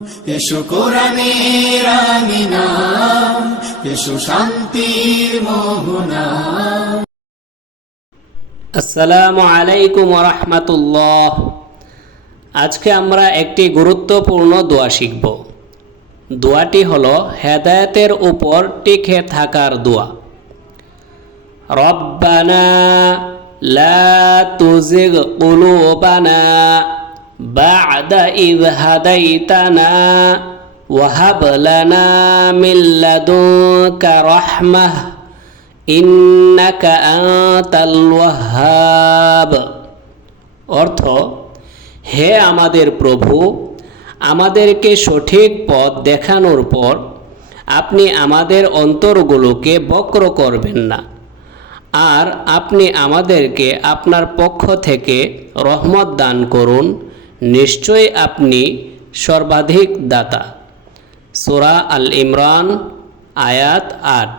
এসো কোরআনের আমিনা, এসো শান্তির মোহনা। আসসালামু আলাইকুম ওয়া রাহমাতুল্লাহ। আজকে আমরা একটি গুরুত্বপূর্ণ দোয়া শিখব। দোয়াটি হলো হেদায়েতের উপর টিকে থাকার দোয়া। রব্বানা লা তুজিগ কুলুবানা বা'দা ইয হাদাইতানা ওয়া হাব লানা মিন লাদুনকা রাহমাহ ইন্নাকা আনতাল ওয়াহ্হাব। অর্থ, হে আমাদের প্রভু, আমাদেরকে সঠিক পথ দেখানোর পর আপনি আমাদের অন্তরগুলোকে বক্র করবেন না, আর আপনি আমাদেরকে আপনার পক্ষ থেকে রহমত দান করুন। নিশ্চয়ই আপনি সর্বাধিক দাতা। সূরা আল ইমরান আয়াত 8।